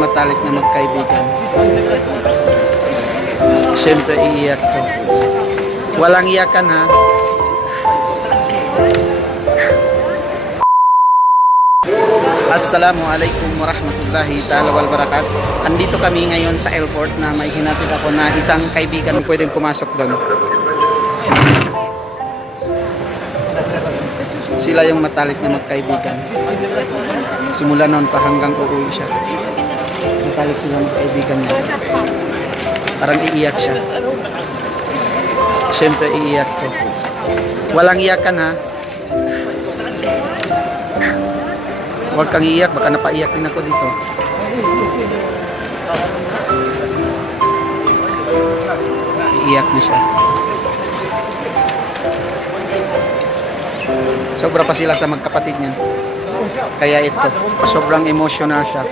yung matalik na magkaibigan. Siyempre iiyak to. Walang iyakan ha. Assalamualaikum warahmatullahi ta'ala wal barakat. Andito kami ngayon sa airport na may hinatid ako na isang kaibigan pwedeng pumasok doon. Sila yung matalik na magkaibigan. Simula noon pa hanggang uuwi siya. Matalik sila magkaibigan niya. Parang iiyak siya. Siyempre iiyak to. Walang iyakan ha. Huwag kang iiyak, baka napaiyak din ako dito. Iiyak na siya. Sobra pa sila sa magkapatid niya. Kaya ito, sobrang emotional siya.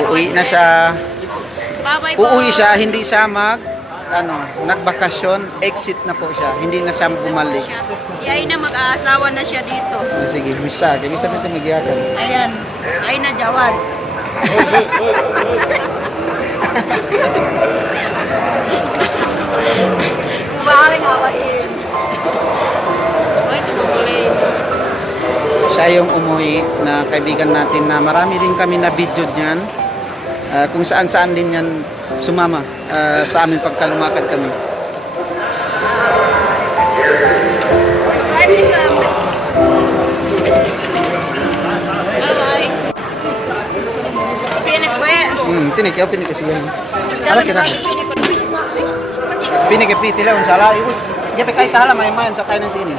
Uuwi na siya. Uuwi siya, hindi siya nagbakasyon, exit na po siya. Hindi na siya bumalik. Si ay na mag-aasawa na siya dito. Sige, bisa. Kaya sabi ito magiyakan. Ayan, ay na jawad. Maaaring awain. Ay, tumukulay. Siya yung umuwi na kaibigan natin na marami rin kami na video niyan. Kung saan-saan din yan sumama sa aming pagkalumakad kami. Bye-bye. Pinik kasi yan. Ala kira. Pinik piti lang salah ibus. Dia pakai tahala main-main sa kainan sini.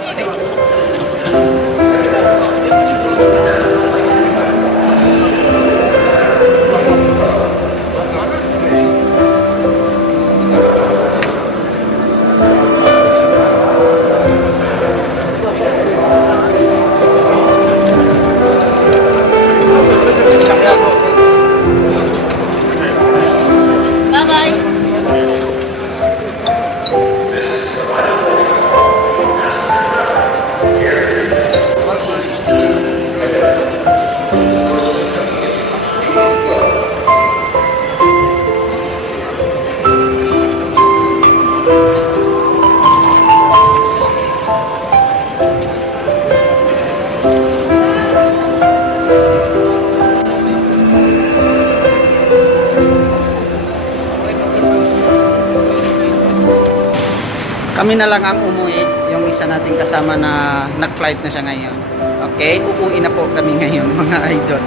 Kami na lang ang umuwi, yung isa nating kasama na nag-flight na siya ngayon. Okay, uuwi na po kami ngayon mga idol.